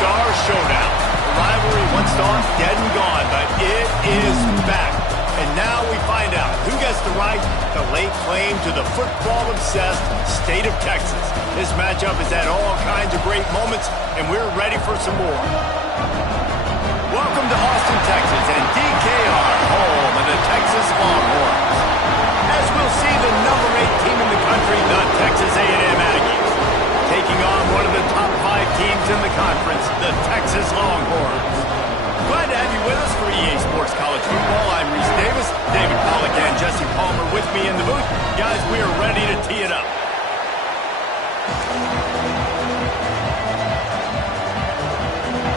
Star Showdown. The rivalry once thought dead and gone, but it is back. And now we find out who gets the right to lay claim to the football-obsessed state of Texas. This matchup has had all kinds of great moments, and we're ready for some more. Welcome to Austin, Texas, and DKR, home of the Texas Longhorns. As we'll see, the number 8 team in the country, the Texas A&M Aggies, taking on one of the top 5 teams in the conference, the Texas Longhorns. Glad to have you with us for EA Sports College Football. I'm Reese Davis, David Pollack and Jesse Palmer with me in the booth. Guys, we are ready to tee it up.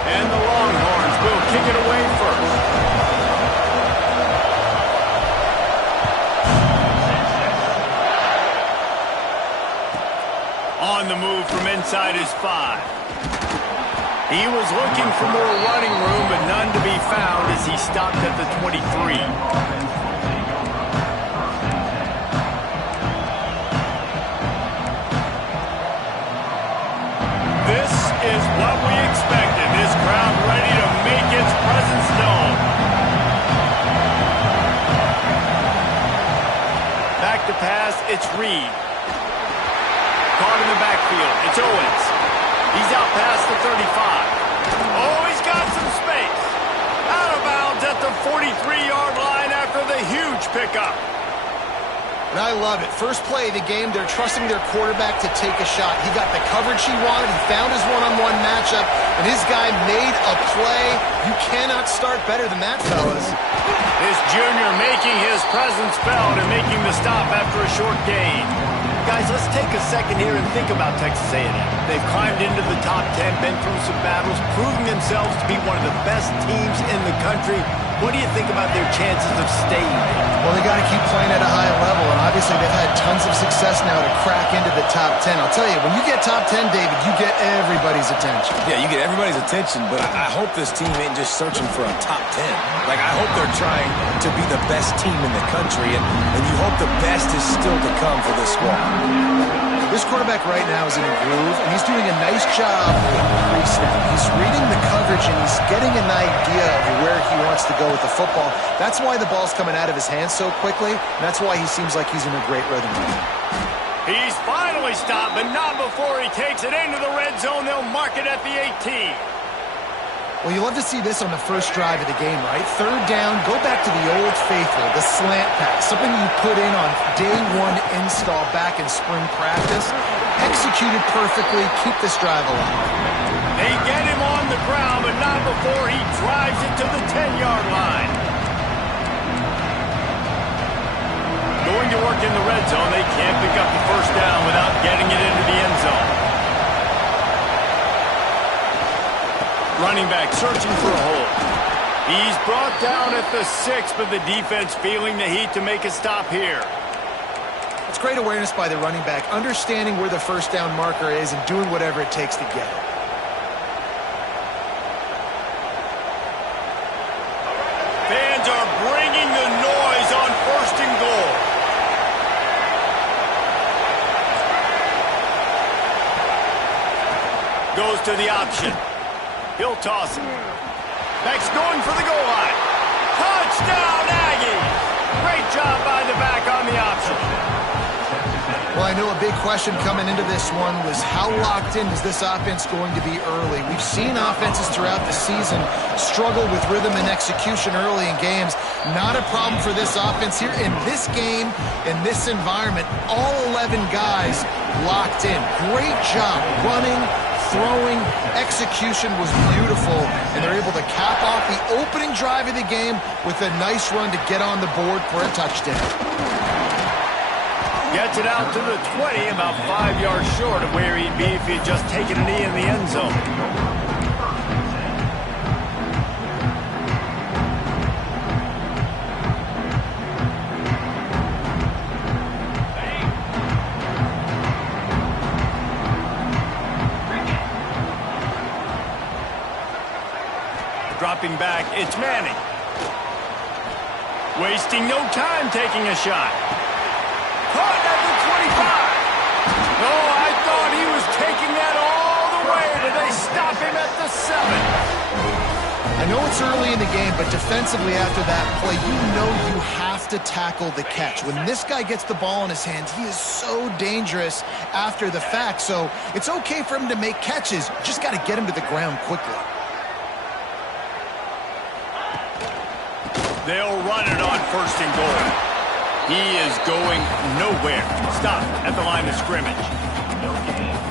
And the Longhorns will kick it away first. On the move from inside his 5. He was looking for more running room, but none to be found as he stopped at the 23. This is what we expected. This crowd ready to make its presence known. Back to pass, it's Reed. Caught in the backfield, it's Owens. He's out past the 35. Oh, he's got some space. Out of bounds at the 43-yard line after the huge pickup. And I love it. First play of the game, they're trusting their quarterback to take a shot. He got the coverage he wanted. He found his one-on-one matchup, and his guy made a play. You cannot start better than that, fellas. This junior making his presence felt and making the stop after a short gain. Guys, let's take a second here and think about Texas A&M. They've climbed into the top 10, been through some battles, proving themselves to be one of the best teams in the country. What do you think about their chances of staying there? Well, they got to keep playing at a high level, and obviously they've had tons of success now to crack into the top 10. I'll tell you, when you get top 10, David, you get everybody's attention. Yeah, you get everybody's attention, but I hope this team ain't just searching for a top 10. Like, I hope they're trying to be the best team in the country, and you hope the best is still to come for this squad. This quarterback right now is in a groove, and he's doing a nice job in pre-snap. He's reading the coverage, and he's getting an idea of where he wants to go with the football. That's why the ball's coming out of his hands so quickly, and that's why he seems like he's in a great rhythm right now. He's finally stopped, but not before he takes it into the red zone. They'll mark it at the 18. Well, you love to see this on the first drive of the game, right? Third down, go back to the old faithful, the slant pass, something you put in on day 1 install back in spring practice. Executed perfectly, keep this drive alive. They get him on the ground, but not before he drives it to the 10-yard line. Going to work in the red zone, they can't pick up the first down without getting it into the end zone. Running back searching for a hole. He's brought down at the 6, but the defense feeling the heat to make a stop here. It's great awareness by the running back, understanding where the first down marker is and doing whatever it takes to get it. Fans are bringing the noise on 1st and goal. Goes to the option. He'll toss it. Beck's going for the goal line. Touchdown, Aggies! Great job by the back on the option. Well, I know a big question coming into this one was how locked in is this offense going to be early? We've seen offenses throughout the season struggle with rhythm and execution early in games. Not a problem for this offense here. In this game, in this environment, all 11 guys locked in. Great job running, throwing, execution was beautiful, and they're able to cap off the opening drive of the game with a nice run to get on the board for a touchdown. Gets it out to the 20, about 5 yards short of where he'd be if he'd just taken a knee in the end zone. Dropping back, it's Manning. Wasting no time taking a shot. Caught at the 25. Oh, I thought he was taking that all the way, but they stop him at the 7. I know it's early in the game, but defensively after that play, you know you have to tackle the catch. When this guy gets the ball in his hands, he is so dangerous after the fact. So it's okay for him to make catches. You just got to get him to the ground quickly. They'll run it on 1st and goal. He is going nowhere. Stop at the line of scrimmage.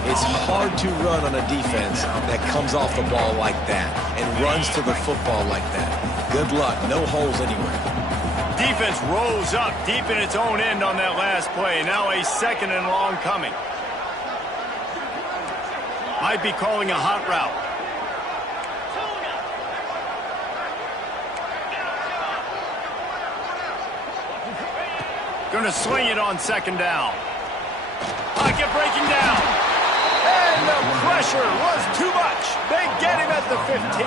It's hard to run on a defense that comes off the ball like that and runs to the football like that. Good luck. No holes anywhere. Defense rolls up deep in its own end on that last play. Now a 2nd and long coming. Might be calling a hot route. Going to sling it on 2nd down. Pocket breaking down. And the pressure was too much. They get him at the 15.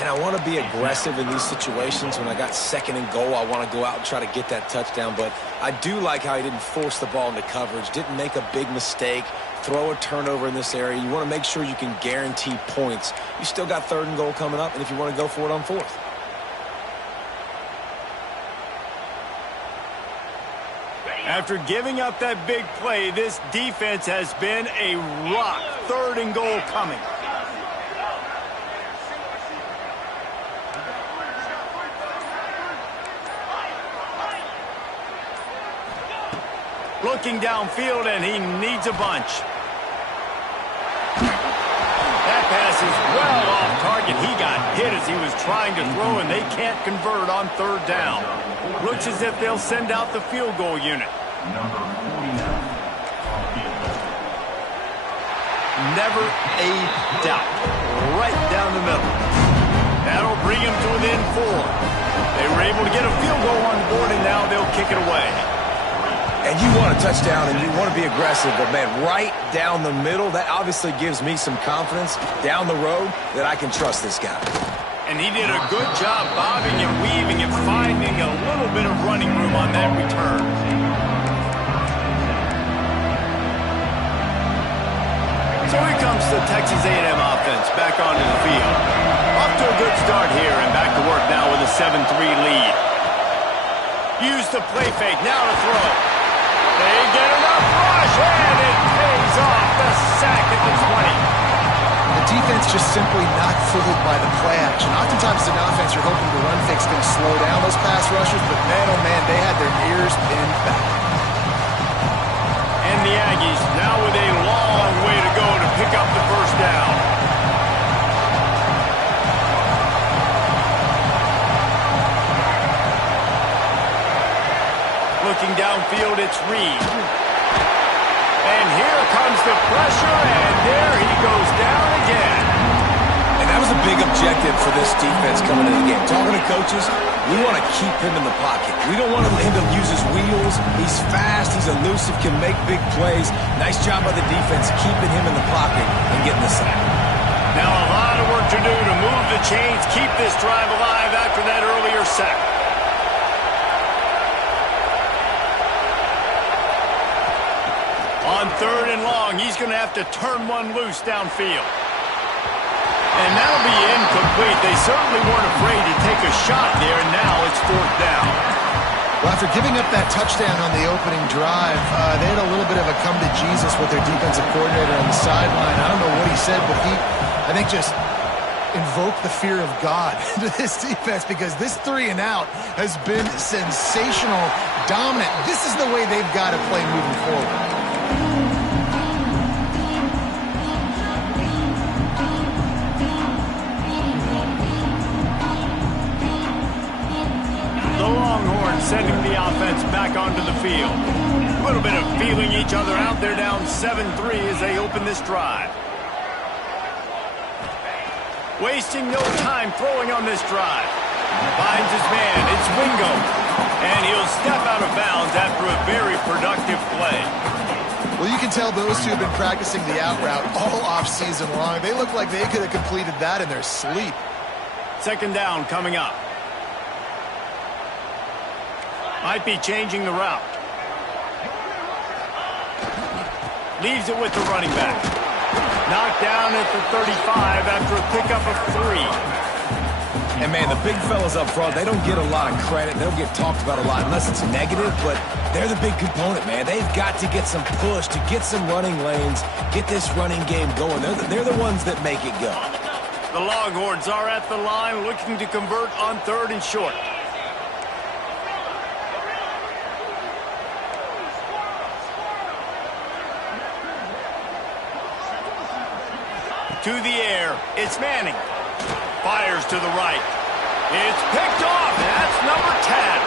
And I want to be aggressive in these situations. When I got 2nd and goal, I want to go out and try to get that touchdown. But I do like how he didn't force the ball into coverage, didn't make a big mistake, throw a turnover in this area. You want to make sure you can guarantee points. You still got 3rd and goal coming up, and if you want to go for it on 4th. After giving up that big play, this defense has been a rock. 3rd and goal coming. Looking downfield, and he needs a bunch. That pass is well off target. He got hit as he was trying to throw, and they can't convert on 3rd down. Looks as if they'll send out the field goal unit. Never a doubt. Right down the middle. That'll bring him to within 4. They were able to get a field goal on board, and now they'll kick it away. And you want a touchdown, and you want to be aggressive, but, man, right down the middle, that obviously gives me some confidence down the road that I can trust this guy. And he did a good job bobbing and weaving and finding a little bit of running room on that return. So here comes the Texas A&M offense back onto the field. Off to a good start here and back to work now with a 7-3 lead. Use the play fake, now to throw. They get enough rush, and it pays off. The sack at the 20. The defense just simply not fooled by the play action. Oftentimes as an offense, you're hoping the run fake's going to slow down those pass rushers, but man, oh man, they had their ears pinned back. And the Aggies now with a long way to go to pick up the 1st down. Looking downfield, it's Reed. And here comes the pressure, and there he goes down again. And that was a big objective for this defense coming into the game. Talking to coaches, we want to keep him in the pocket. We don't want him to use his wheels. He's fast, he's elusive, can make big plays. Nice job by the defense keeping him in the pocket and getting the sack. Now a lot of work to do to move the chains, keep this drive alive after that earlier sack. On 3rd and long, he's going to have to turn one loose downfield. And that'll be incomplete. They certainly weren't afraid to take a shot there, and now it's 4th down. Well, after giving up that touchdown on the opening drive, they had a little bit of a come to Jesus with their defensive coordinator on the sideline. I don't know what he said, but he, I think, just invoked the fear of God into this defense, because this 3 and out has been sensational, dominant. This is the way they've got to play moving forward. Sending the offense back onto the field. A little bit of feeling each other out. They're down 7-3 as they open this drive. Wasting no time throwing on this drive. Finds his man. It's Wingo. And he'll step out of bounds after a very productive play. Well, you can tell those two have been practicing the out route all off-season long. They look like they could have completed that in their sleep. 2nd down coming up. Might be changing the route. Leaves it with the running back. Knocked down at the 35 after a pickup of 3. And, man, the big fellas up front, they don't get a lot of credit. They don't get talked about a lot unless it's negative, but they're the big component, man. They've got to get some push, to get some running lanes, get this running game going. They're the ones that make it go. The Longhorns are at the line looking to convert on 3rd and short. To the air, it's Manning. Fires to the right. It's picked off. That's number 10.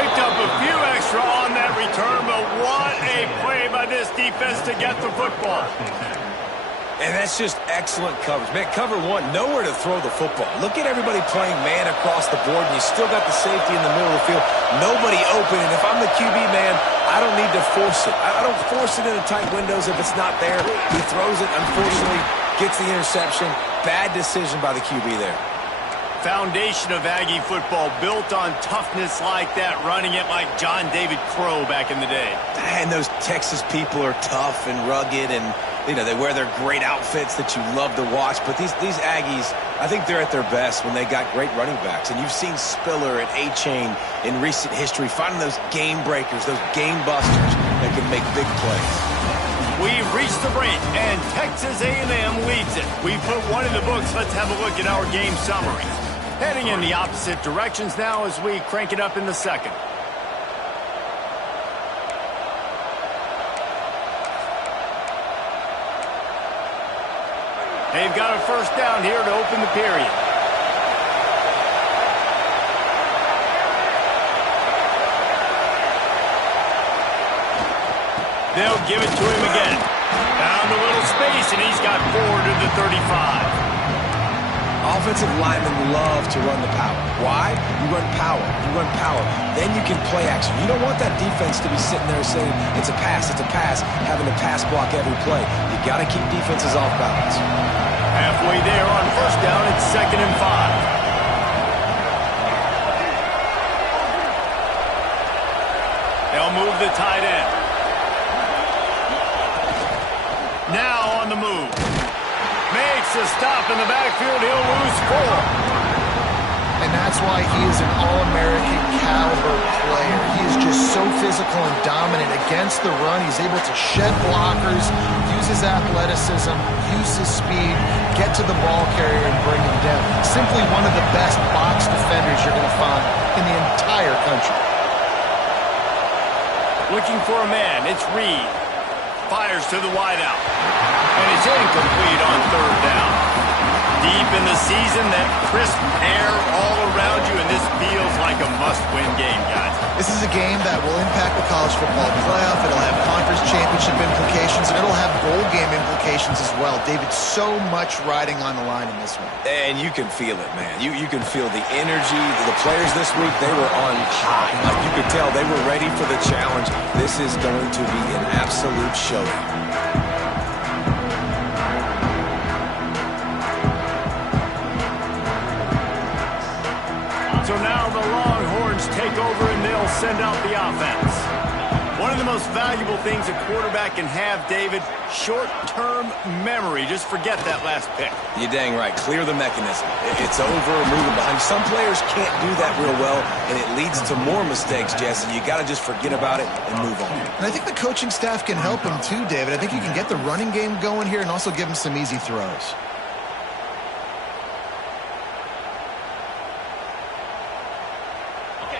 Picked up a few extra on that return, but what a play by this defense to get the football. And that's just excellent coverage. Man, cover one, nowhere to throw the football. Look at everybody playing man across the board, and you still got the safety in the middle of the field. Nobody open, and if I'm the QB, man, I don't need to force it. I don't force it into tight windows if it's not there. He throws it, unfortunately, gets the interception. Bad decision by the QB there. Foundation of Aggie football built on toughness like that, running it like John David Crow back in the day. And those Texas people are tough and rugged, and you know they wear their great outfits that you love to watch. But these Aggies, I think they're at their best when they got great running backs. And you've seen Spiller and A-Chain in recent history finding those game breakers, those game busters that can make big plays. We've reached the break, and Texas A&M leads it. We've put one in the books. Let's have a look at our game summary. Heading in the opposite directions now as we crank it up in the second. They've got a first down here to open the period. They'll give it to him again. Found a little space, and he's got 4 to the 35. Offensive linemen love to run the power. Why? You run power. You run power. Then you can play action. You don't want that defense to be sitting there saying, it's a pass, having to pass block every play. You got to keep defenses off balance. Halfway there on first down, it's 2nd and 5. They'll move the tight end. Now on the move. Makes a stop in the backfield. He'll lose 4. And that's why he is an All-American caliber player. He is just so physical and dominant against the run. He's able to shed blockers, use his athleticism, use his speed, get to the ball carrier and bring him down. Simply one of the best box defenders you're going to find in the entire country. Looking for a man. It's Reed. Fires to the wideout. And it's incomplete on 3rd down. Deep in the season, that crisp air all around you, and this feels like a must-win game, guys. This is a game that will impact the college football playoff. It'll have conference championship implications, and it'll have bowl game implications as well. David, so much riding on the line in this one. And you can feel it, man. You can feel the energy. The players this week, they were on high. Like you could tell, they were ready for the challenge. This is going to be an absolute showdown. So now the Longhorns take over and they'll send out the offense. One of the most valuable things a quarterback can have, David, short-term memory. Just forget that last pick. You're dang right. Clear the mechanism. It's over, moving behind. Some players can't do that real well, and it leads to more mistakes, Jesse. You got to just forget about it and move on. And I think the coaching staff can help him too, David. I think you can get the running game going here and also give him some easy throws.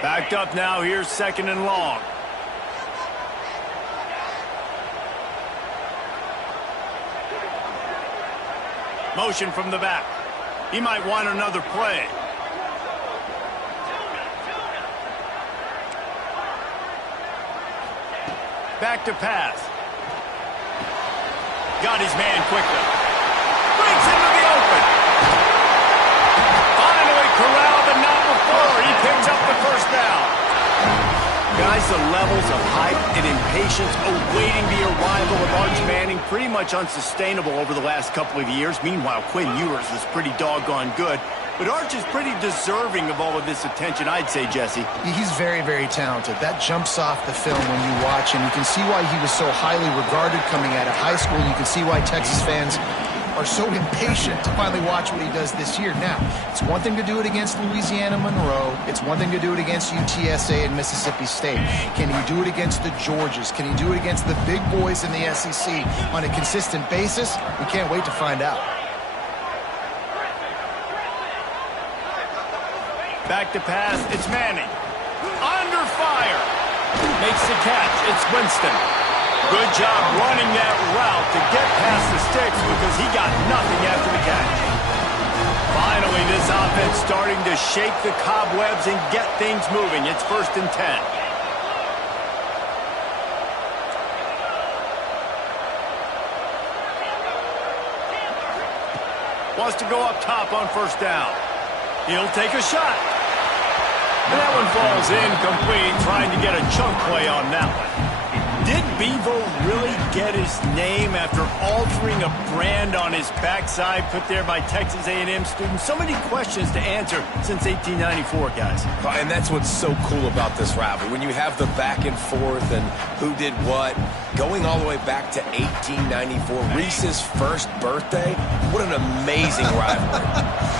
Backed up now, here's 2nd and long. Motion from the back. He might want another play. Back to pass. Got his man quickly. Breaks into the open. Finally corralled, but not before. He picks up the first down. Guys, the levels of hype and impatience awaiting the arrival of Arch Manning pretty much unsustainable over the last couple of years. Meanwhile, Quinn Ewers is pretty doggone good. But Arch is pretty deserving of all of this attention, I'd say, Jesse. He's very, very talented. That jumps off the film when you watch him. You can see why he was so highly regarded coming out of high school. You can see why Texas fans are so impatient to finally watch what he does this year. Now, it's one thing to do it against Louisiana Monroe. It's one thing to do it against UTSA and Mississippi State. Can he do it against the Georgias? Can he do it against the big boys in the SEC on a consistent basis? We can't wait to find out. Back to pass, it's Manning. Under fire. Makes the catch, it's Winston. Good job running that route to get past the sticks because he got nothing after the catch. Finally, this offense starting to shake the cobwebs and get things moving. It's 1st and 10. Wants to go up top on 1st down. He'll take a shot. And that one falls incomplete, trying to get a chunk play on that one. Did Bevo really get his name after altering a brand on his backside put there by Texas A&M students? So many questions to answer since 1894, guys. And that's what's so cool about this rivalry. When you have the back and forth and who did what, going all the way back to 1894, Reese's first birthday, what an amazing rivalry.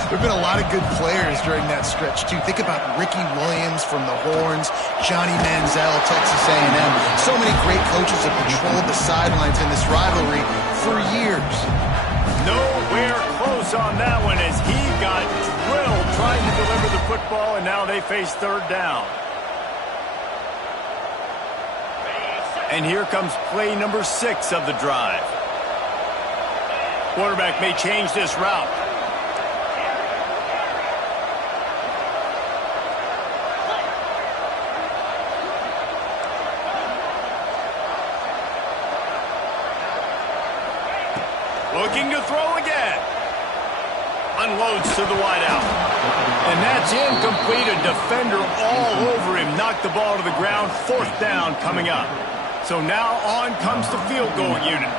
There have been a lot of good players during that stretch, too. Think about Ricky Williams from the Horns, Johnny Manziel, Texas A&M. So many great coaches have controlled the sidelines in this rivalry for years. Nowhere close on that one as he got drilled trying to deliver the football, and now they face 3rd down. And here comes play number 6 of the drive. Quarterback may change this route. Looking to throw again. Unloads to the wideout. And that's incomplete. A defender all over him. Knocked the ball to the ground. 4th down coming up. So now on comes the field goal unit.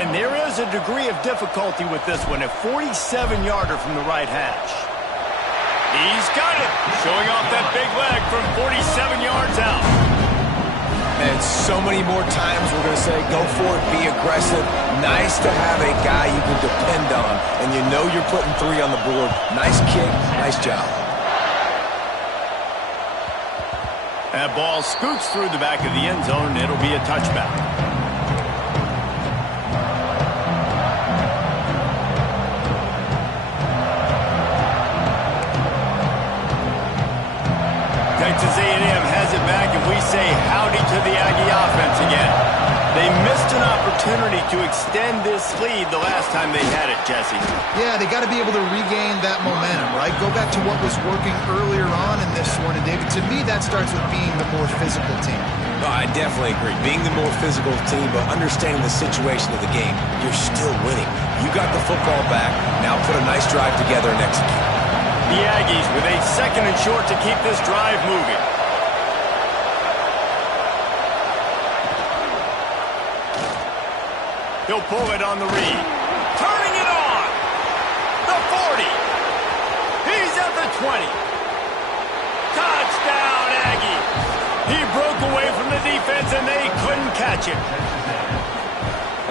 And there is a degree of difficulty with this one. A 47-yarder from the right hash. He's got it. Showing off that big leg from 47 yards out. And so many more times we're going to say, go for it, be aggressive. Nice to have a guy you can depend on, and you know you're putting 3 on the board. Nice kick, nice job. That ball scoots through the back of the end zone, and it'll be a touchback. Texas A&M has it back, and we say howdy to the Aggie offense again. They missed an opportunity to extend this lead the last time they had it, Jesse. Yeah, they got to be able to regain that momentum, right? Go back to what was working earlier on in this one. And, David, to me, that starts with being the more physical team. No, I definitely agree. Being the more physical team, but understanding the situation of the game, you're still winning. You got the football back. Now put a nice drive together and execute. The Aggies with a 2nd and short to keep this drive moving. He'll pull it on the read. Turning it on. The 40. He's at the 20. Touchdown, Aggie. He broke away from the defense, and they couldn't catch him.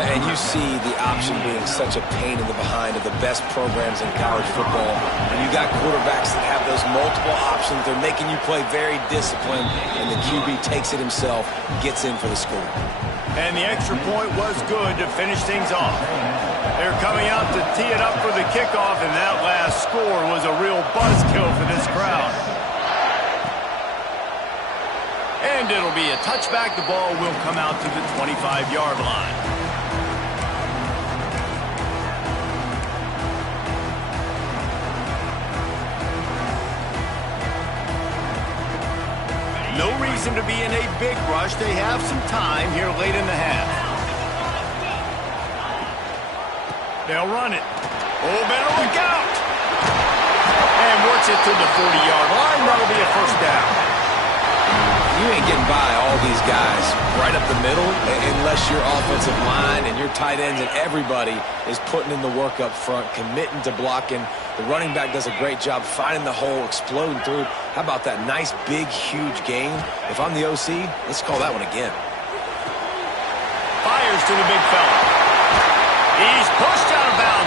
And you see the option being such a pain in the behind of the best programs in college football. And you got quarterbacks that have those multiple options. They're making you play very disciplined, and the QB takes it himself, gets in for the score. And the extra point was good to finish things off. They're coming out to tee it up for the kickoff, and that last score was a real buzzkill for this crowd. And it'll be a touchback. The ball will come out to the 25-yard line. No reason to be in a big rush. They have some time here late in the half. They'll run it. Oh, better look out. And works it to the 40-yard line. That'll be a 1st down. You ain't getting by all these guys right up the middle unless your offensive line and your tight ends and everybody is putting in the work up front, committing to blocking. The running back does a great job finding the hole, exploding through. How about that nice, big, huge game? If I'm the OC, let's call that one again. Fires to the big fella. He's pushed out of bounds.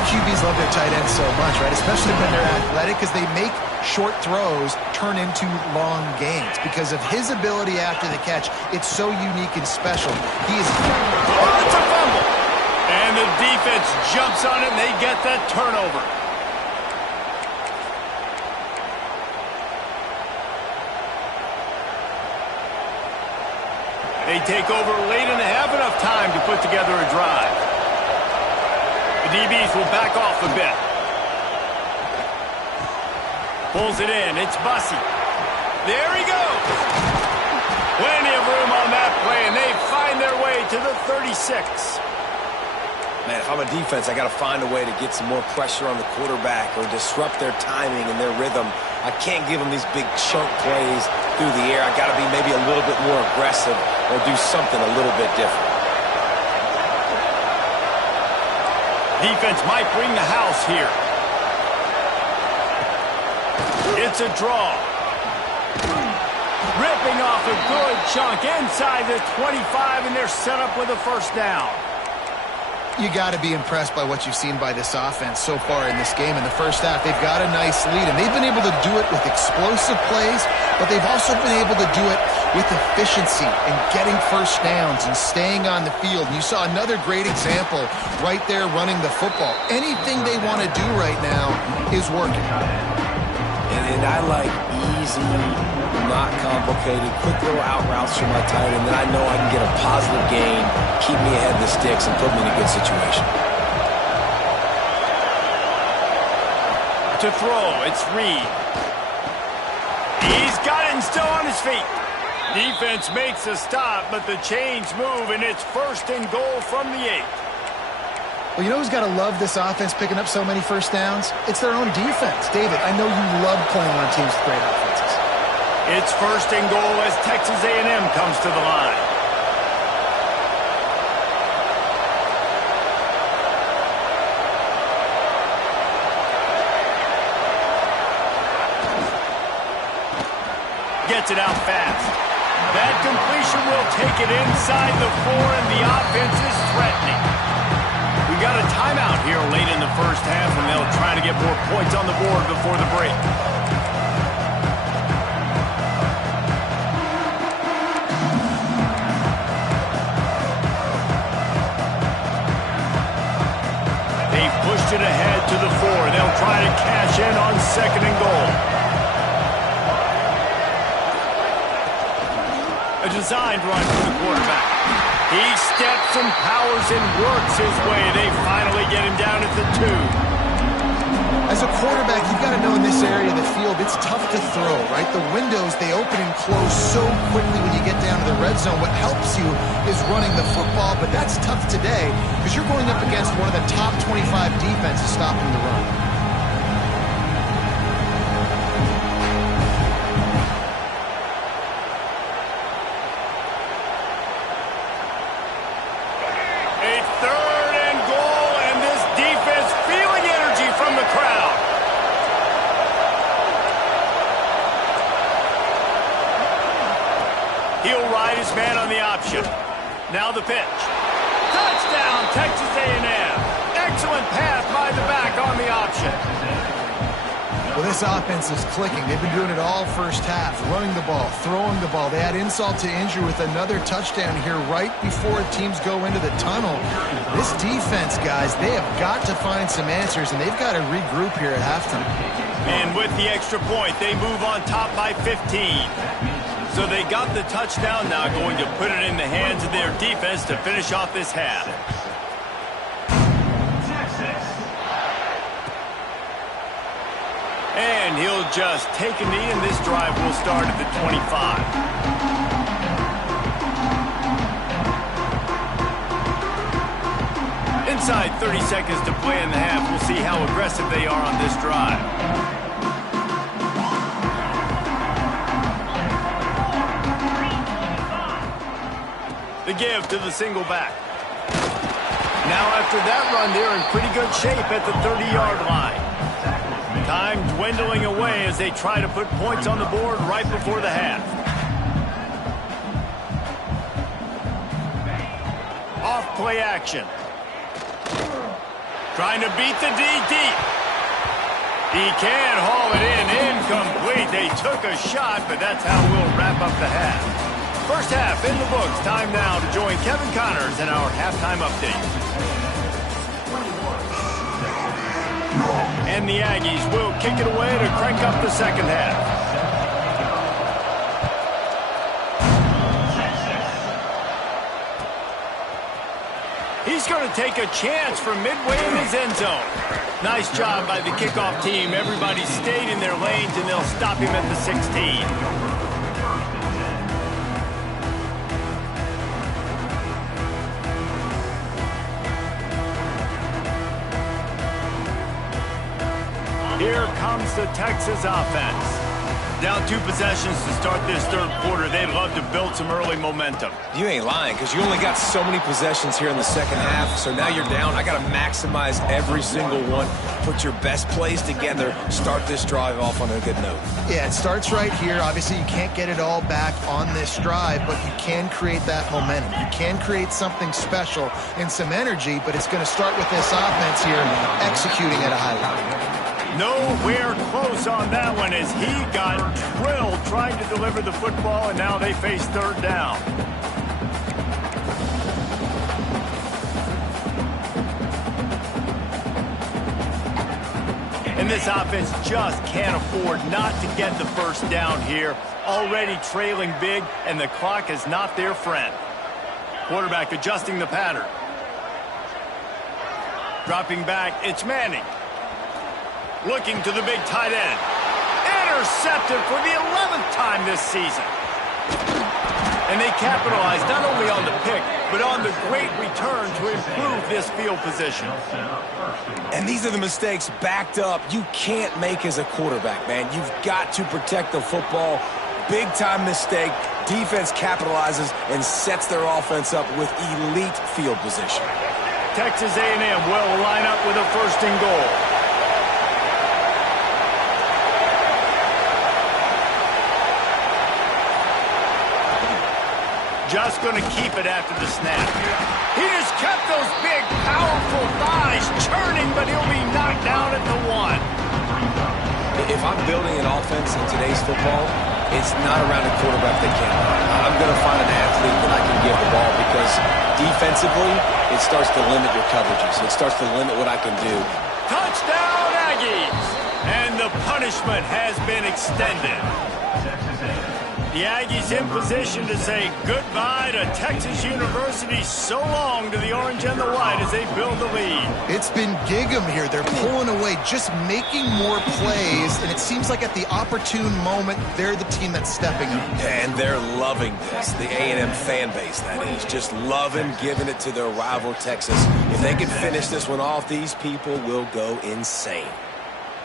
why QBs love their tight ends so much, right? Especially when they're athletic, because they make short throws turn into long gains. Because of his ability after the catch, it's so unique and special. He is... Oh, it's a fumble! And the defense jumps on it, and they get that turnover. They take over late and have enough time to put together a drive. The DBs will back off a bit. Pulls it in. It's Bussey. There he goes. Plenty of room on that play, and they find their way to the 36. Man, if I'm a defense, I got to find a way to get some more pressure on the quarterback or disrupt their timing and their rhythm. I can't give them these big chunk plays through the air. I got to be maybe a little bit more aggressive or do something a little bit different. Defense might bring the house here. It's a draw. Ripping off a good chunk inside the 25, and they're set up with a first down. You got to be impressed by what you've seen by this offense so far in this game. In the first half, they've got a nice lead, and they've been able to do it with explosive plays, but they've also been able to do it with efficiency and getting first downs and staying on the field. And you saw another great example right there running the football. Anything they want to do right now is working. And I like easy, not complicated, quick little out routes from my tight end that I know I can get a positive gain, keep me ahead of the sticks, and put me in a good situation. To throw, it's Reed. He's got it and still on his feet. Defense makes a stop, but the chains move, and it's first and goal from the 8. Well, you know who's got to love this offense picking up so many first downs? It's their own defense. David, I know you love playing on teams with great offenses. It's first and goal as Texas A&M comes to the line. Gets it out fast. That completion will take it inside the 4, and the offense is threatening. We got a timeout here late in the first half, and they'll try to get more points on the board before the break. They've pushed it ahead to the 4. They'll try to cash in on second and goal. A designed run for the quarterback. He steps and powers and works his way. They finally get him down at the 2. As a quarterback, you've got to know in this area of the field, it's tough to throw, right? The windows, they open and close so quickly when you get down to the red zone. What helps you is running the football, but that's tough today because you're going up against one of the top 25 defenses stopping the run. Man on the option. Now the pitch. Touchdown, Texas A&M. Excellent pass by the back on the option. Well, this offense is clicking. They've been doing it all first half, running the ball, throwing the ball. They add insult to injury with another touchdown here right before teams go into the tunnel. This defense, guys, they have got to find some answers, and they've got to regroup here at halftime. And with the extra point, they move on top by 15. So they got the touchdown, now going to put it in the hands of their defense to finish off this half. And he'll just take a knee, and this drive will start at the 25. Inside 30 seconds to play in the half. We'll see how aggressive they are on this drive. The give to the single back. Now after that run, they're in pretty good shape at the 30-yard line. Time dwindling away as they try to put points on the board right before the half. Off play action. Trying to beat the D deep. He can haul it in. Incomplete. They took a shot, but that's how we'll wrap up the half. First half in the books. Time now to join Kevin Connors in our halftime update. And the Aggies will kick it away to crank up the second half. He's going to take a chance from midway in his end zone. Nice job by the kickoff team. Everybody stayed in their lanes, and they'll stop him at the 16. Here comes the Texas offense. Down 2 possessions to start this third quarter. They'd love to build some early momentum. You ain't lying, because you only got so many possessions here in the second half, so now you're down. I got to maximize every single one. Put your best plays together. Start this drive off on a good note. Yeah, it starts right here. Obviously, you can't get it all back on this drive, but you can create that momentum. You can create something special and some energy, but it's going to start with this offense here executing at a high level. Nowhere close on that one as he got drilled trying to deliver the football, and now they face third down. And this offense just can't afford not to get the first down here. Already trailing big, and the clock is not their friend. Quarterback adjusting the pattern. Dropping back, it's Manning. Looking to the big tight end. Intercepted for the 11th time this season. And they capitalized not only on the pick, but on the great return to improve this field position. And these are the mistakes backed up you can't make as a quarterback, man. You've got to protect the football. Big-time mistake. Defense capitalizes and sets their offense up with elite field position. Texas A&M will line up with a first and goal. Just going to keep it after the snap. He just kept those big, powerful thighs churning, but he'll be knocked down at the 1. If I'm building an offense in today's football, it's not around a quarterback that can't run. I'm going to find an athlete that I can give the ball because defensively, it starts to limit your coverages. It starts to limit what I can do. Touchdown, Aggies! And the punishment has been extended. The Aggies in position to say goodbye to Texas University. So long to the orange and the white as they build the lead. It's been gig 'em here. They're pulling away, just making more plays, and it seems like at the opportune moment, they're the team that's stepping up. And they're loving this. The A&M fan base, that is. Just loving giving it to their rival, Texas. If they can finish this one off, these people will go insane.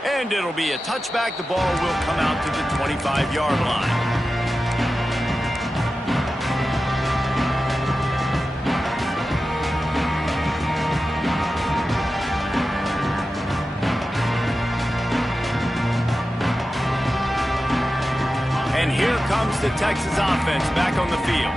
And it'll be a touchback. The ball will come out to the 25-yard line. And here comes the Texas offense back on the field.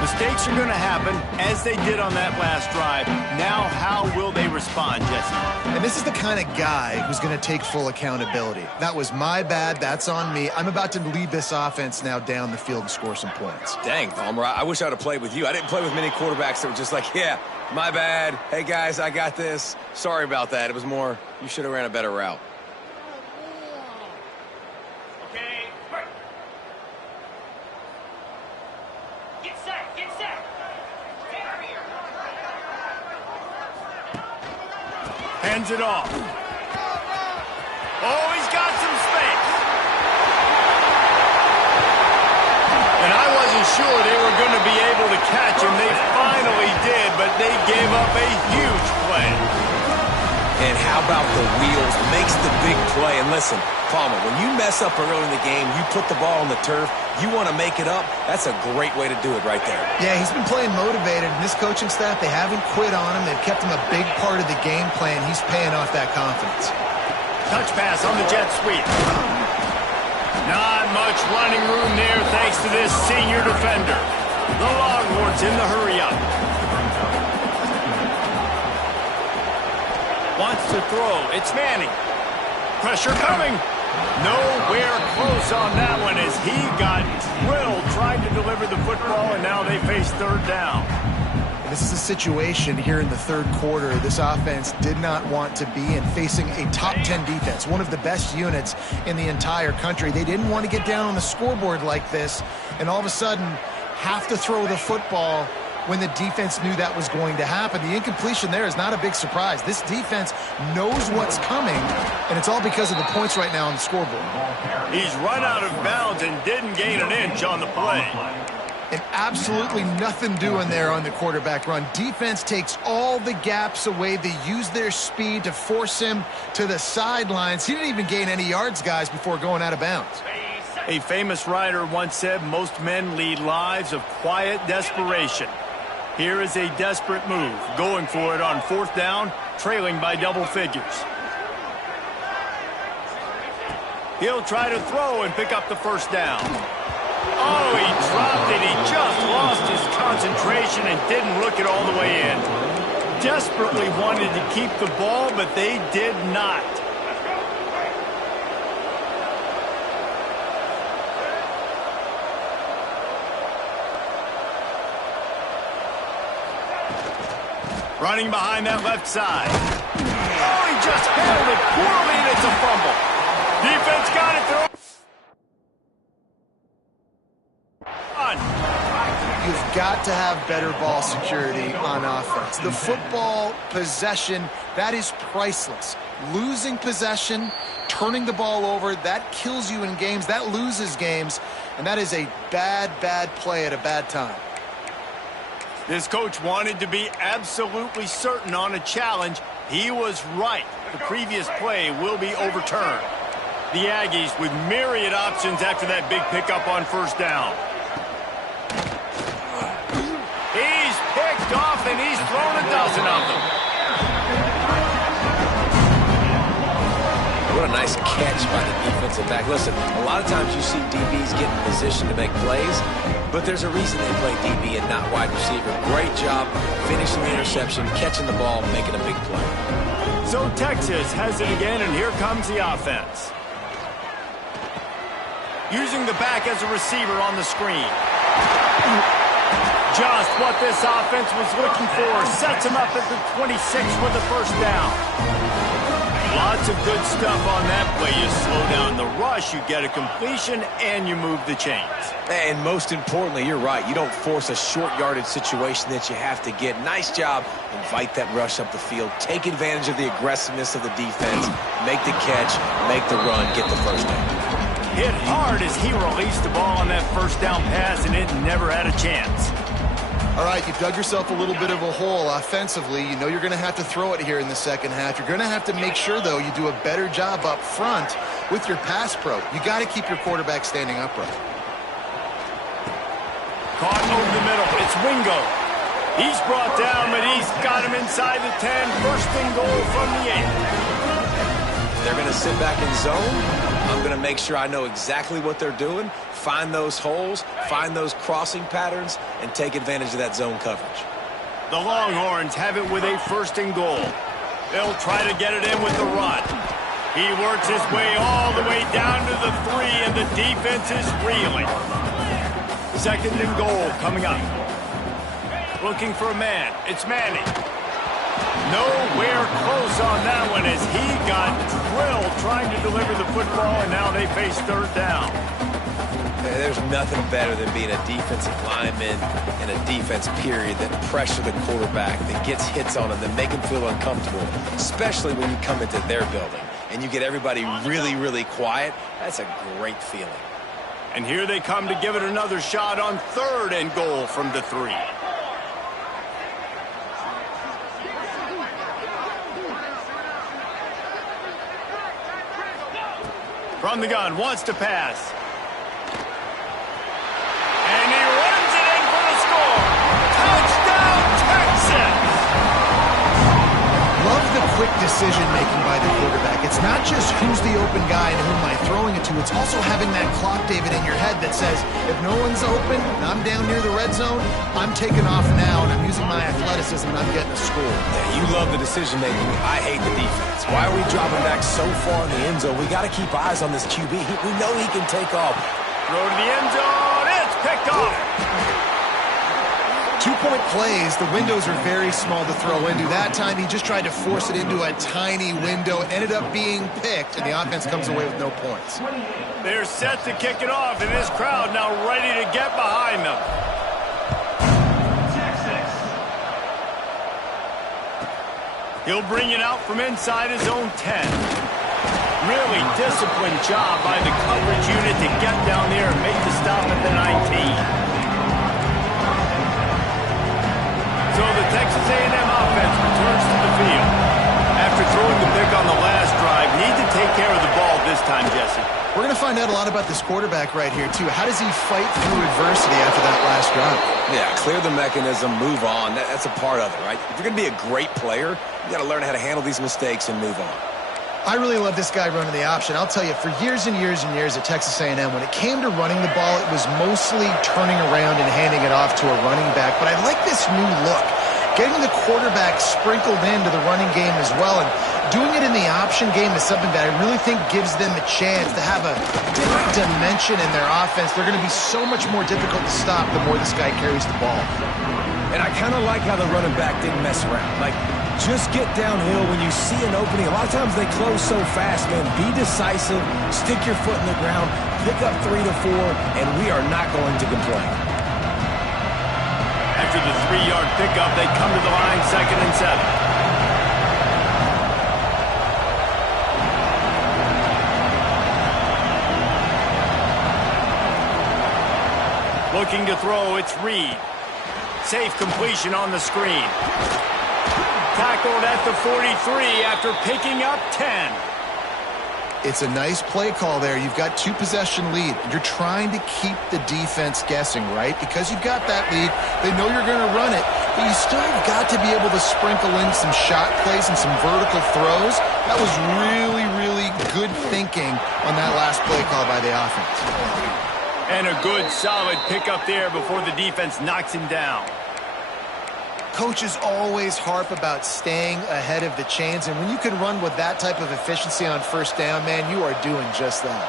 Mistakes are going to happen, as they did on that last drive. Now, how will they respond, Jesse? And this is the kind of guy who's going to take full accountability. That was my bad. That's on me. I'm about to lead this offense now down the field and score some points. Dang, Palmer, I wish I would have played with you. I didn't play with many quarterbacks that were just like, yeah, my bad. Hey, guys, I got this. Sorry about that. It was more, you should have ran a better route. Hands it off. Oh, he's got some space. And I wasn't sure they were going to be able to catch him. They finally did, but they gave up a huge play. And how about the wheels? Makes the big play. And listen, Palmer, when you mess up early in the game, you put the ball on the turf, you want to make it up, that's a great way to do it right there. Yeah, he's been playing motivated, and this coaching staff, they haven't quit on him. They've kept him a big part of the game plan. He's paying off that confidence. Touch pass on the jet sweep. Not much running room there thanks to this senior defender. The Longhorns in the hurry up. wants to throw. It's Manning. Pressure coming. Nowhere close on that one as he got drilled trying to deliver the football, and now they face third down. This is a situation here in the third quarter this offense did not want to be in, facing a top 10 defense, one of the best units in the entire country. They didn't want to get down on the scoreboard like this and all of a sudden have to throw the football when the defense knew that was going to happen. The incompletion there is not a big surprise. This defense knows what's coming, and it's all because of the points right now on the scoreboard. He's run out of bounds and didn't gain an inch on the play. And absolutely nothing doing there on the quarterback run. Defense takes all the gaps away. They use their speed to force him to the sidelines. He didn't even gain any yards, guys, before going out of bounds. A famous writer once said, most men lead lives of quiet desperation. Here is a desperate move, going for it on fourth down, trailing by double figures. He'll try to throw and pick up the first down. Oh, he dropped it. He just lost his concentration and didn't look it all the way in. Desperately wanted to keep the ball, but they did not. Running behind that left side. Oh, he just handled it poorly, and it's a fumble. Defense got it through. You've got to have better ball security on offense. The football possession, that is priceless. Losing possession, turning the ball over, that kills you in games, that loses games, and that is a bad, bad play at a bad time. This coach wanted to be absolutely certain on a challenge. He was right. The previous play will be overturned. The Aggies with myriad options after that big pickup on first down. He's picked off and he's thrown a dozen of them. What a nice catch by the defensive back. Listen, a lot of times you see DBs get in position to make plays, but there's a reason they play DB and not wide receiver. Great job finishing the interception, catching the ball, making a big play. So Texas has it again, and here comes the offense. Using the back as a receiver on the screen. Just what this offense was looking for. Sets him up at the 26 with the first down. Lots of good stuff on that play. You slow down the rush, you get a completion, and you move the chains. And most importantly, you're right. You don't force a short yardage situation that you have to get. Nice job. Invite that rush up the field. Take advantage of the aggressiveness of the defense. Make the catch, make the run, get the first down. Hit hard as he released the ball on that first down pass, and it never had a chance. All right, you've dug yourself a little bit of a hole offensively. You know you're going to have to throw it here in the second half. You're going to have to make sure, though, you do a better job up front with your pass pro. You got to keep your quarterback standing upright. Caught over the middle. It's Wingo. He's brought down, but he's got him inside the 10. First and goal from the 8. They're going to sit back in zone. I'm going to make sure I know exactly what they're doing, find those holes, find those crossing patterns, and take advantage of that zone coverage. The Longhorns have it with a first and goal. They'll try to get it in with the run. He works his way all the way down to the 3, and the defense is reeling. Second and goal coming up. Looking for a man. It's Manning. Nowhere close on that one as he got drilled trying to deliver the football, and now they face third down. There's nothing better than being a defensive lineman and a defense period that pressure the quarterback, that gets hits on him, that make him feel uncomfortable, especially when you come into their building and you get everybody really, really quiet. That's a great feeling. And here they come to give it another shot on third and goal from the 3. From the gun, wants to pass. And he runs it in for the score. Touchdown, Texas! Love the quick decision-making by the quarterback. It's not just who's the open guy and who am I throwing it to. It's also having that clock, David, in your head that says, if no one's open and I'm down near the red zone, I'm taking off now and I'm using my athleticism, and I'm getting a score. Yeah, you love the decision-making. I hate the defense. Why are we dropping back so far in the end zone? We got to keep eyes on this QB. We know he can take off. Throw to the end zone. It's picked off. 2-point plays, the windows are very small to throw into. That time, he just tried to force it into a tiny window. It ended up being picked, and the offense comes away with no points. They're set to kick it off, and this crowd now ready to get behind them. He'll bring it out from inside his own 10. Really disciplined job by the coverage unit to get down there and make the stop at the 19. So the Texas A&M offense returns to the field. After throwing the pick on the last drive, need to take care of the ball this time, Jesse. We're going to find out a lot about this quarterback right here, too. How does he fight through adversity after that last drive? Yeah, clear the mechanism, move on. That's a part of it, right? If you're going to be a great player, you got to learn how to handle these mistakes and move on. I really love this guy running the option. I'll tell you, for years and years and years at Texas A&M, when it came to running the ball, it was mostly turning around and handing it off to a running back. But I like this new look, getting the quarterback sprinkled into the running game as well. And doing it in the option game is something that I really think gives them a chance to have a different dimension in their offense. They're going to be so much more difficult to stop the more this guy carries the ball. And I kind of like how the running back didn't mess around. Like, just get downhill when you see an opening. A lot of times they close so fast, man. Be decisive, stick your foot in the ground, pick up 3 to 4, and we are not going to complain. After the 3-yard pickup, they come to the line, 2nd and 7. Looking to throw, it's Reed. Safe completion on the screen. Tackled at the 43 after picking up 10. It's a nice play call there. You've got 2-possession lead. You're trying to keep the defense guessing, right? Because you've got that lead, they know you're going to run it, but you still have got to be able to sprinkle in some shot plays and some vertical throws. That was really, really good thinking on that last play call by the offense. And a good, solid pickup there before the defense knocks him down. Coaches always harp about staying ahead of the chains, and when you can run with that type of efficiency on first down, man, you are doing just that.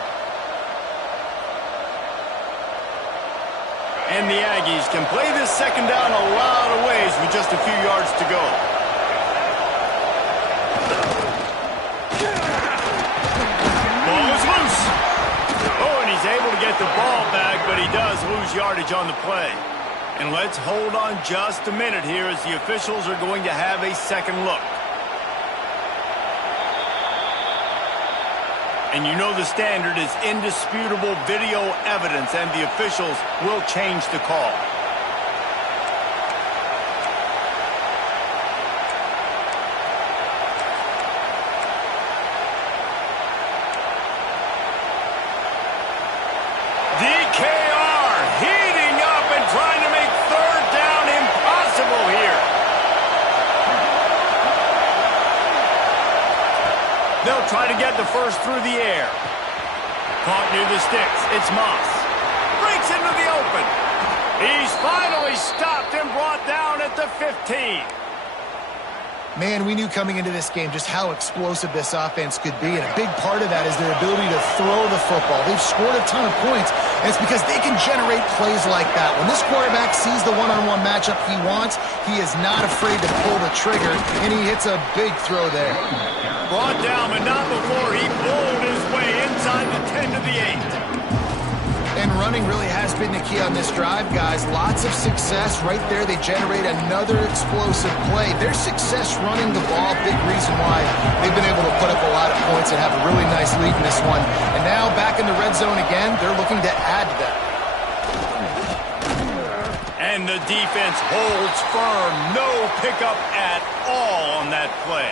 And the Aggies can play this second down a lot of ways with just a few yards to go. Ball is loose. Oh, and he's able to get the ball back, but he does lose yardage on the play. And let's hold on just a minute here as the officials are going to have a second look. And you know the standard is indisputable video evidence, and the officials will change the call. DKR heating up and trying to make third down impossible here. They'll try to get the first through the air. Caught near the sticks. It's Moss. Breaks into the open. He's finally stopped and brought down at the 15. Man, we knew coming into this game just how explosive this offense could be, and a big part of that is their ability to throw the football. They've scored a ton of points, and it's because they can generate plays like that. When this quarterback sees the one-on-one matchup he wants, he is not afraid to pull the trigger, and he hits a big throw there. Brought down, but not before he bowled his way inside the 10 to the 8. And running really has been the key on this drive, guys. Lots of success right there. They generate another explosive play. Their success running the ball, big reason why they've been able to put up a lot of points and have a really nice lead in this one. And now back in the red zone again, they're looking to add to that. And the defense holds firm. No pickup at all on that play.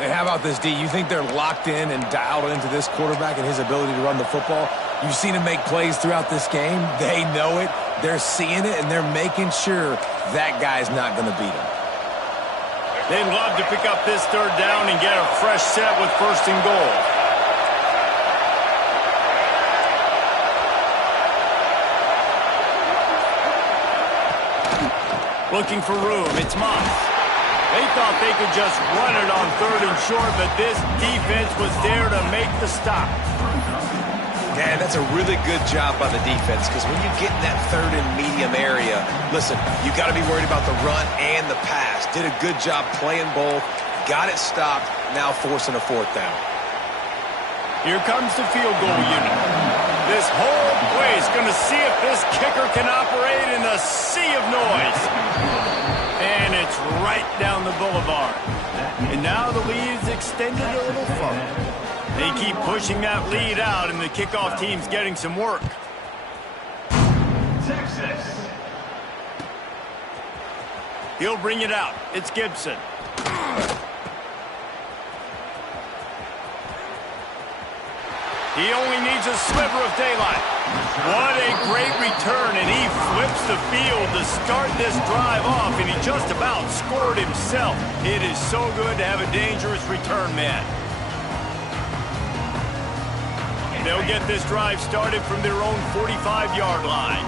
Hey, how about this, D? You think they're locked in and dialed into this quarterback and his ability to run the football? You've seen him make plays throughout this game. They know it. They're seeing it, and they're making sure that guy's not going to beat him. They'd love to pick up this third down and get a fresh set with 1st and goal. Looking for room. It's Moss. They thought they could just run it on 3rd and short, but this defense was there to make the stop. Man, that's a really good job by the defense, because when you get in that 3rd and medium area, listen, you got to be worried about the run and the pass. Did a good job playing both, got it stopped, now forcing a 4th down. Here comes the field goal unit. This whole place going to see if this kicker can operate in the sea of noise. And it's right down the boulevard. And now the lead is extended a little further. They keep pushing that lead out, and the kickoff team's getting some work. Texas. He'll bring it out. It's Gibson. He only needs a sliver of daylight. What a great return, and he flips the field to start this drive off, and he just about scored himself. It is so good to have a dangerous return man. They'll get this drive started from their own 45-yard line.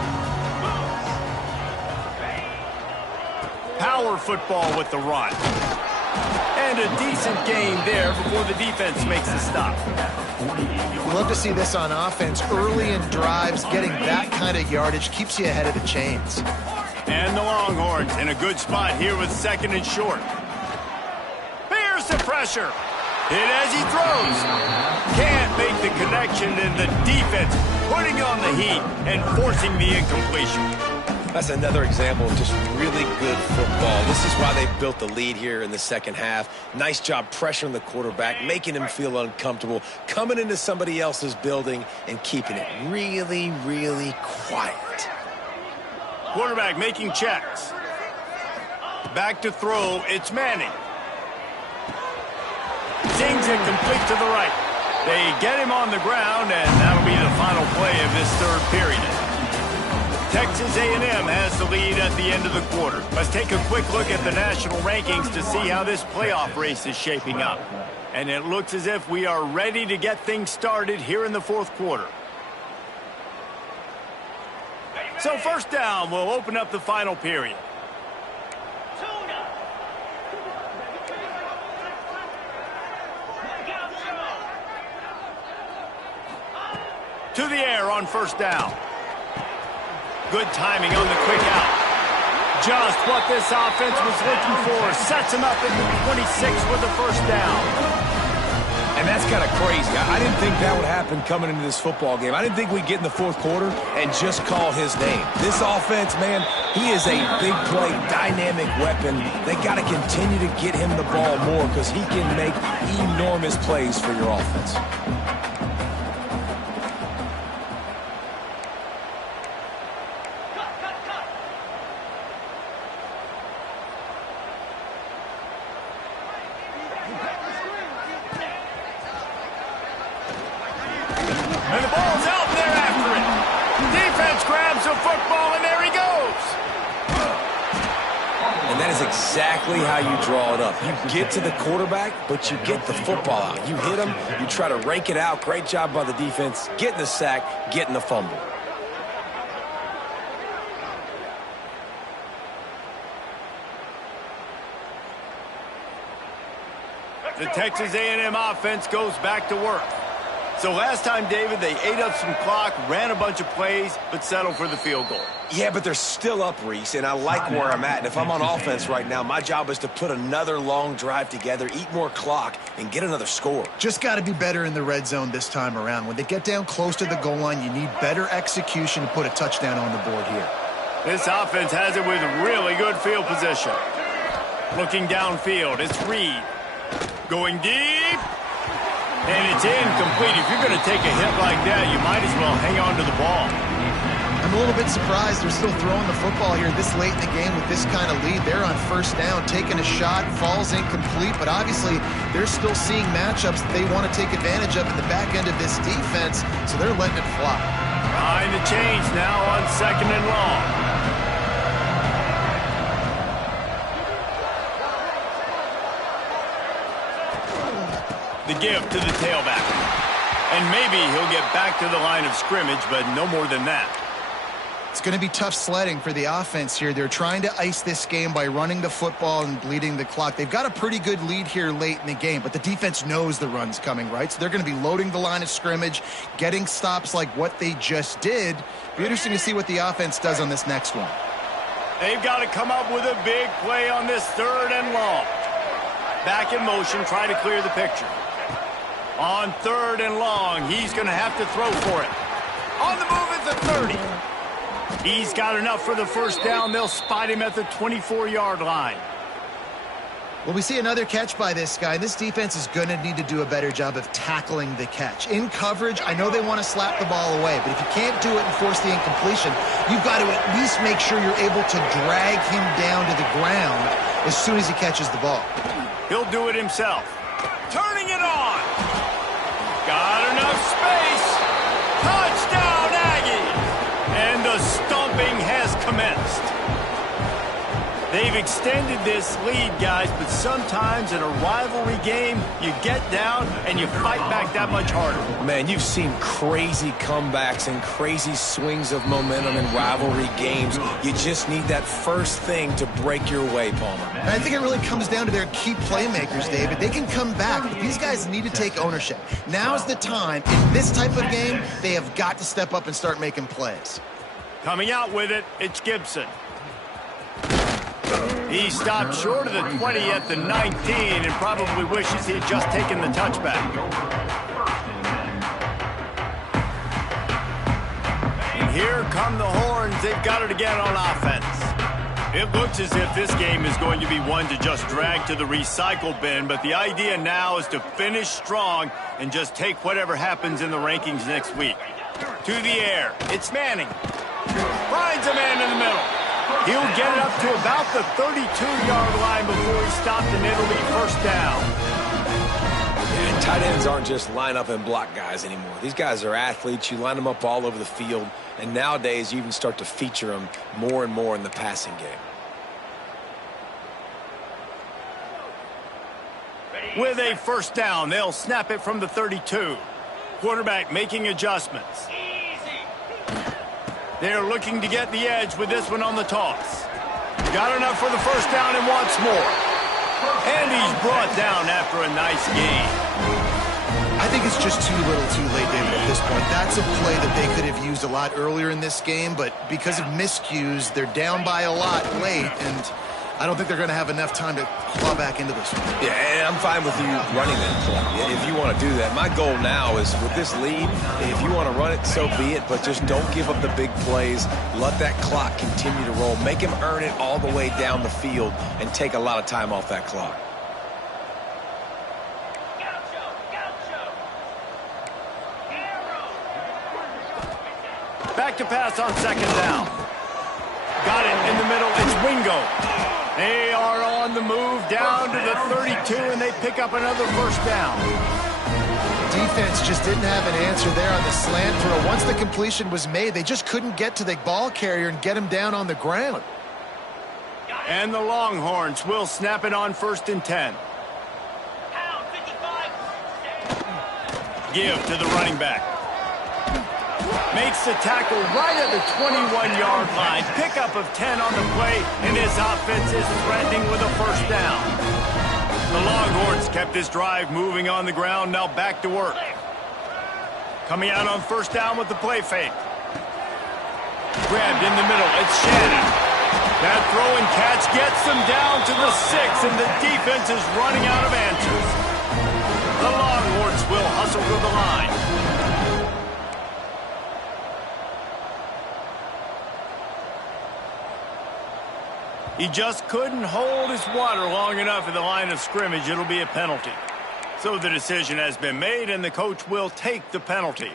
Power football with the run. And a decent game there before the defense makes the stop. We love to see this on offense. Early in drives, getting that kind of yardage keeps you ahead of the chains. And the Longhorns in a good spot here with 2nd and short. Here's the pressure. Hit as he throws. Can't make the connection, and the defense putting on the heat and forcing the incompletion. That's another example of just really good football. This is why they built the lead here in the 2nd half. Nice job pressuring the quarterback, making him feel uncomfortable, coming into somebody else's building and keeping it really, really quiet. Quarterback making checks. Back to throw. It's Manning. Zings it complete to the right. They get him on the ground, and that'll be the final play of this 3rd period. Texas A&M has the lead at the end of the quarter. Let's take a quick look at the national rankings to see how this playoff race is shaping up. And it looks as if we are ready to get things started here in the 4th quarter. So 1st down will open up the final period. To the air on 1st down. Good timing on the quick out. Just what this offense was looking for. Sets him up at the 26 with the 1st down. And that's kind of crazy. I didn't think that would happen coming into this football game. I didn't think we'd get in the 4th quarter and just call his name. This offense, man, he is a big play, dynamic weapon. They got to continue to get him the ball more because he can make enormous plays for your offense. And the ball's out, and they're after it. Defense grabs the football, and there he goes. And that is exactly how you draw it up. You get to the quarterback, but you get the football out. You hit him, you try to rake it out. Great job by the defense. Getting the sack, getting the fumble. The Texas A&M offense goes back to work. So last time, David, they ate up some clock, ran a bunch of plays, but settled for the field goal. Yeah, but they're still up, Reese, and I like where I'm at. And if I'm on offense right now, my job is to put another long drive together, eat more clock, and get another score. Just got to be better in the red zone this time around. When they get down close to the goal line, you need better execution to put a touchdown on the board here. This offense has it with really good field position. Looking downfield, it's Reed. Going deep. And it's incomplete. If you're going to take a hit like that, you might as well hang on to the ball. I'm a little bit surprised they're still throwing the football here this late in the game with this kind of lead. They're on 1st down, taking a shot, falls incomplete, but obviously they're still seeing matchups that they want to take advantage of in the back end of this defense, so they're letting it fly. Behind the chains now on 2nd and long. The give to the tailback. And maybe he'll get back to the line of scrimmage, but no more than that. It's going to be tough sledding for the offense here. They're trying to ice this game by running the football and bleeding the clock. They've got a pretty good lead here late in the game, but the defense knows the run's coming, right? So they're going to be loading the line of scrimmage, getting stops like what they just did. Be interesting to see what the offense does on this next one. They've got to come up with a big play on this 3rd and long. Back in motion, try to clear the picture. On 3rd and long, he's going to have to throw for it. On the move at the 30. He's got enough for the first down. They'll spot him at the 24-yard line. Well, we see another catch by this guy. This defense is going to need to do a better job of tackling the catch. In coverage, I know they want to slap the ball away, but if you can't do it and force the incompletion, you've got to at least make sure you're able to drag him down to the ground as soon as he catches the ball. He'll do it himself. Turning it on. Got enough space. Touchdown, Aggies. And the stomping has commenced. They've extended this lead, guys, but sometimes in a rivalry game, you get down and you fight back that much harder. Man, you've seen crazy comebacks and crazy swings of momentum in rivalry games. You just need that first thing to break your way, Palmer. And I think it really comes down to their key playmakers, David. They can come back, but these guys need to take ownership. Now's the time. In this type of game, they have got to step up and start making plays. Coming out with it, it's Gibson. He stopped short of the 20 at the 19 and probably wishes he had just taken the touchback. And here come the horns. They've got it again on offense. It looks as if this game is going to be one to just drag to the recycle bin, but the idea now is to finish strong and just take whatever happens in the rankings next week. To the air. It's Manning. Finds a man in the middle. He'll get it up to about the 32-yard line before he stopped, and it'll be first down. And tight ends aren't just line up and block guys anymore. These guys are athletes. You line them up all over the field, and nowadays you even start to feature them more and more in the passing game. With a first down, they'll snap it from the 32. Quarterback making adjustments. They're looking to get the edge with this one on the toss. Got enough for the first down and wants more. And he's brought down after a nice gain. I think it's just too little too late, David, at this point. That's a play that they could have used a lot earlier in this game, but because of miscues, they're down by a lot late, and I don't think they're going to have enough time to claw back into this one. Yeah, and I'm fine with you running that play if you want to do that. My goal now is with this lead, if you want to run it, so be it, but just don't give up the big plays. Let that clock continue to roll. Make him earn it all the way down the field and take a lot of time off that clock. Back to pass on second down. Got it in the middle. It's Wingo. They are on the move down to the 32, and they pick up another first down. Defense just didn't have an answer there on the slant throw. Once the completion was made, they just couldn't get to the ball carrier and get him down on the ground. And the Longhorns will snap it on 1st and 10. Give to the running back. Makes the tackle right at the 21-yard line. Pickup of 10 on the play, and his offense is threatening with a first down. The Longhorns kept this drive moving on the ground, now back to work. Coming out on first down with the play fake. Grabbed in the middle, it's Shannon. That throw and catch gets them down to the 6, and the defense is running out of answers. The Longhorns will hustle to the line. He just couldn't hold his water long enough at the line of scrimmage. It'll be a penalty. So the decision has been made, and the coach will take the penalty.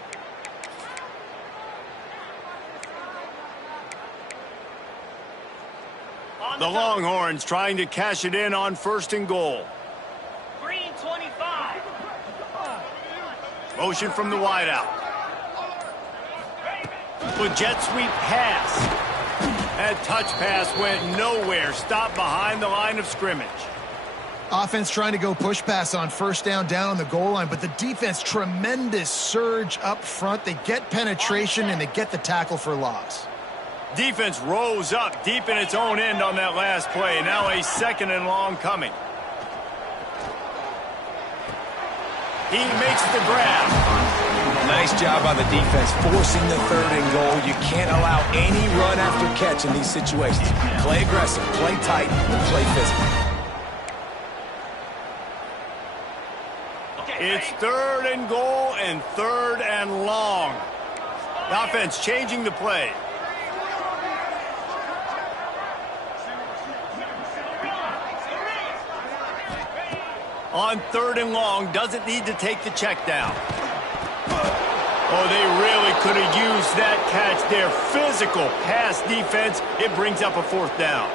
The Longhorns trying to cash it in on 1st and goal. Green 25. Motion from the wideout. With jet sweep pass. That touch pass went nowhere. Stopped behind the line of scrimmage. Offense trying to go push pass on first down on the goal line, but the defense, tremendous surge up front. They get penetration, and they get the tackle for loss. Defense rose up deep in its own end on that last play. Now a 2nd and long coming. He makes the grab. Nice job by the defense forcing the 3rd and goal. You can't allow any run after catch in these situations. Play aggressive, play tight, and play physical. It's 3rd and goal and 3rd and long. The offense changing the play. On 3rd and long, doesn't need to take the check down. Oh, they really could have used that catch there. Physical pass defense. It brings up a 4th down.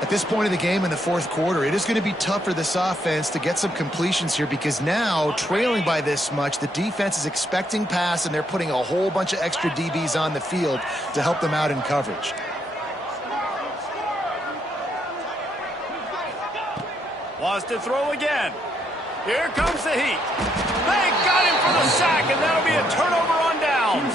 At this point of the game in the 4th quarter, it is going to be tough for this offense to get some completions here because now, trailing by this much, the defense is expecting pass, and they're putting a whole bunch of extra DBs on the field to help them out in coverage. Wants to throw again. Here comes the heat. They got him for the sack, and that'll be a turnover on downs.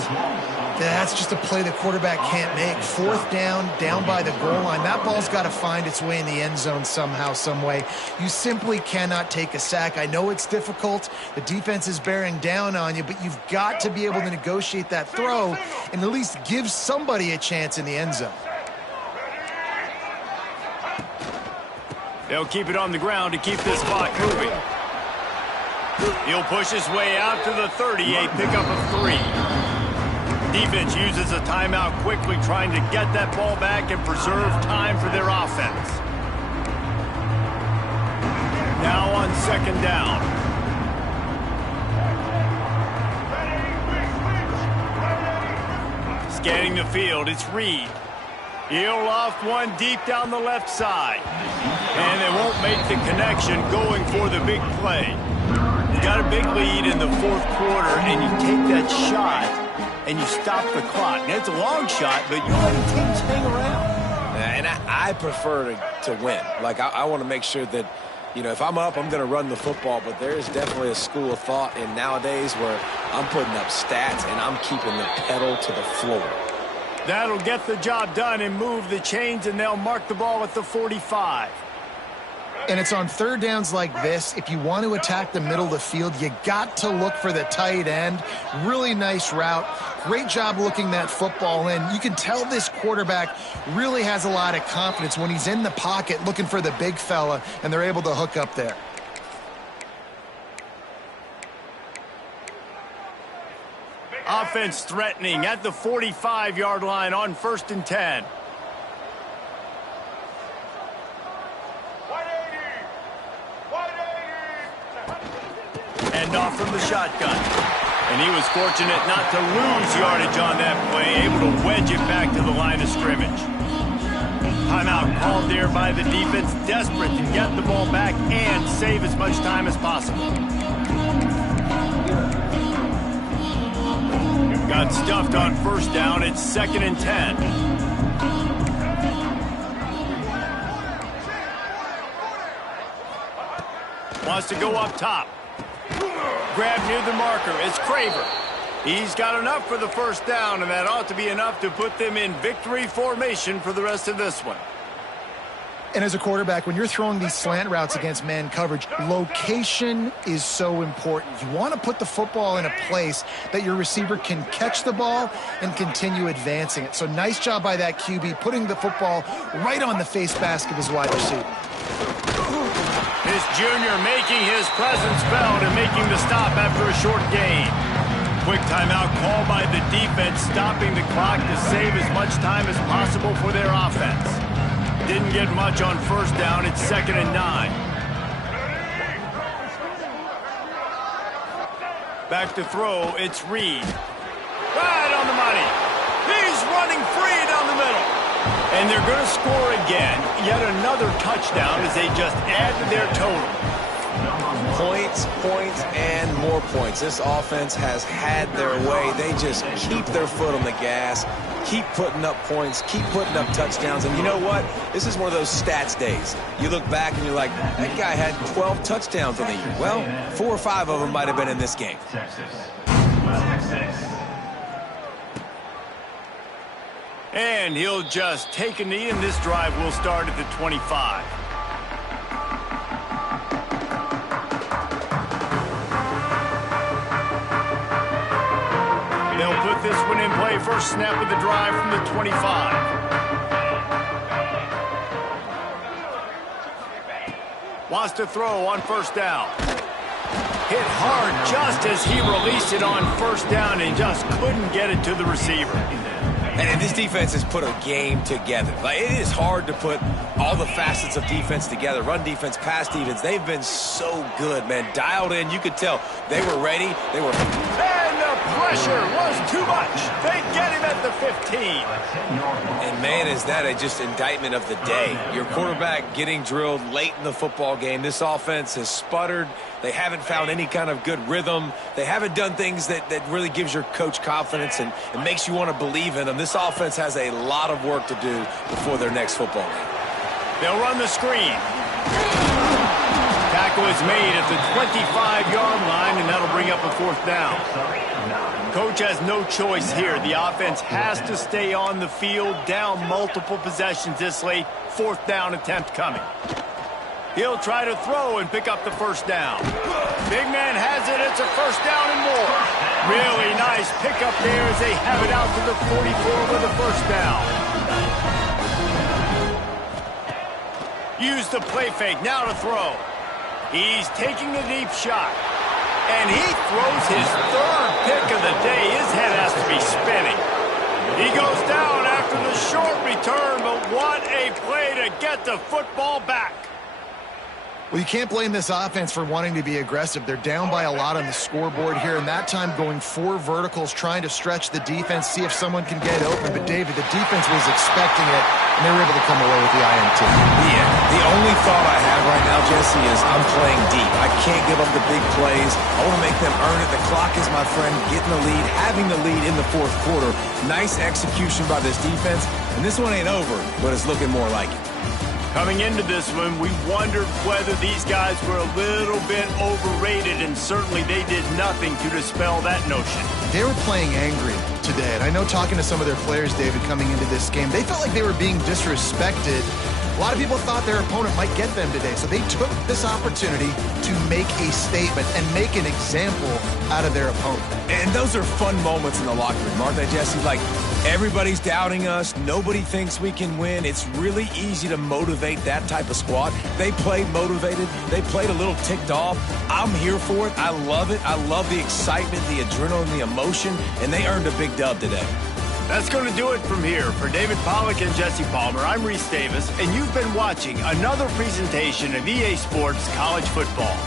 That's just a play the quarterback can't make. 4th down by the goal line. That ball's got to find its way in the end zone somehow, some way. You simply cannot take a sack. I know it's difficult. The defense is bearing down on you, but you've got to be able to negotiate that throw and at least give somebody a chance in the end zone. They'll keep it on the ground to keep this clock moving. He'll push his way out to the 30, a pickup of 3. Defense uses a timeout quickly, trying to get that ball back and preserve time for their offense. Now on 2nd down. Scanning the field, it's Reed. He'll loft one deep down the left side. And they won't make the connection going for the big play. You got a big lead in the 4th quarter, and you take that shot, and you stop the clock. Now, it's a long shot, but you let teams hang around. And I prefer to win. Like, I want to make sure that, you know, if I'm up, I'm going to run the football, but there is definitely a school of thought in nowadays where I'm putting up stats and I'm keeping the pedal to the floor. That'll get the job done and move the chains, and they'll mark the ball at the 45. And it's on 3rd downs like this. If you want to attack the middle of the field, you got to look for the tight end. Really nice route. Great job looking that football in. You can tell this quarterback really has a lot of confidence when he's in the pocket looking for the big fella, and they're able to hook up there. Offense threatening at the 45-yard line on 1st and 10. And off from the shotgun. And he was fortunate not to lose yardage on that play, able to wedge it back to the line of scrimmage. Timeout called there by the defense, desperate to get the ball back and save as much time as possible. Got stuffed on 1st down. It's 2nd and 10. Wants to go up top. Grab near the marker. It's Craver. He's got enough for the 1st down, and that ought to be enough to put them in victory formation for the rest of this one. And as a quarterback, when you're throwing these slant routes against man coverage, location is so important. You want to put the football in a place that your receiver can catch the ball and continue advancing it. So nice job by that QB, putting the football right on the face mask of his wide receiver. This junior making his presence felt and making the stop after a short gain. Quick timeout call by the defense, stopping the clock to save as much time as possible for their offense. Didn't get much on 1st down. It's 2nd and 9. Back to throw. It's Reed. Right on the money. He's running free down the middle. And they're going to score again. Yet another touchdown as they just add to their total. Points, and more points. This offense has had their way. They just keep their foot on the gas, keep putting up points, keep putting up touchdowns. And you know what? This is one of those stats days. You look back and you're like, that guy had 12 touchdowns in the year. Well, 4 or 5 of them might have been in this game. And he'll just take a knee, and this drive will start at the 25. They'll put this one in play. First snap of the drive from the 25. Wants to throw on first down. Hit hard just as he released it on first down and just couldn't get it to the receiver. And this defense has put a game together. Like, it is hard to put all the facets of defense together. Run defense, pass defense. They've been so good, man. Dialed in. You could tell they were ready. They were. And the pressure was too much. They get him at the 15. And, man, is that just indictment of the day. Your quarterback getting drilled late in the football game. This offense has sputtered. They haven't found any kind of good rhythm. They haven't done things that really gives your coach confidence and makes you want to believe in them. This offense has a lot of work to do before their next football game. They'll run the screen. Tackle is made at the 25-yard line, and that'll bring up a fourth down. Coach has no choice here. The offense has to stay on the field, down multiple possessions this late. Fourth down attempt coming. He'll try to throw and pick up the first down. Big man has it. It's a first down and more. Really nice pickup there as they have it out to the 44 with a first down. Use the play fake. Now to throw. He's taking a deep shot. And he throws his third pick of the day. His head has to be spinning. He goes down after the short return, but what a play to get the football back. Well, you can't blame this offense for wanting to be aggressive. They're down by a lot on the scoreboard here, and that time going 4 verticals, trying to stretch the defense, see if someone can get open. But, David, the defense was expecting it, and they were able to come away with the INT. Yeah, the only thought I have right now, Jesse, is I'm playing deep. I can't give up the big plays. I want to make them earn it. The clock is my friend. Getting the lead, having the lead in the fourth quarter. Nice execution by this defense, and this one ain't over, but it's looking more like it. Coming into this one, we wondered whether these guys were a little bit overrated, and certainly they did nothing to dispel that notion. They were playing angry today, and I know talking to some of their players, David, coming into this game, they felt like they were being disrespected. A lot of people thought their opponent might get them today, so they took this opportunity to make a statement and make an example out of their opponent. And those are fun moments in the locker room, aren't they, Jesse? Like, everybody's doubting us. Nobody thinks we can win. It's really easy to motivate that type of squad. They played motivated. They played a little ticked off. I'm here for it. I love it. I love the excitement, the adrenaline, the emotion, and they earned a big dub today. That's going to do it from here. For David Pollack and Jesse Palmer, I'm Reese Davis, and you've been watching another presentation of EA Sports College Football.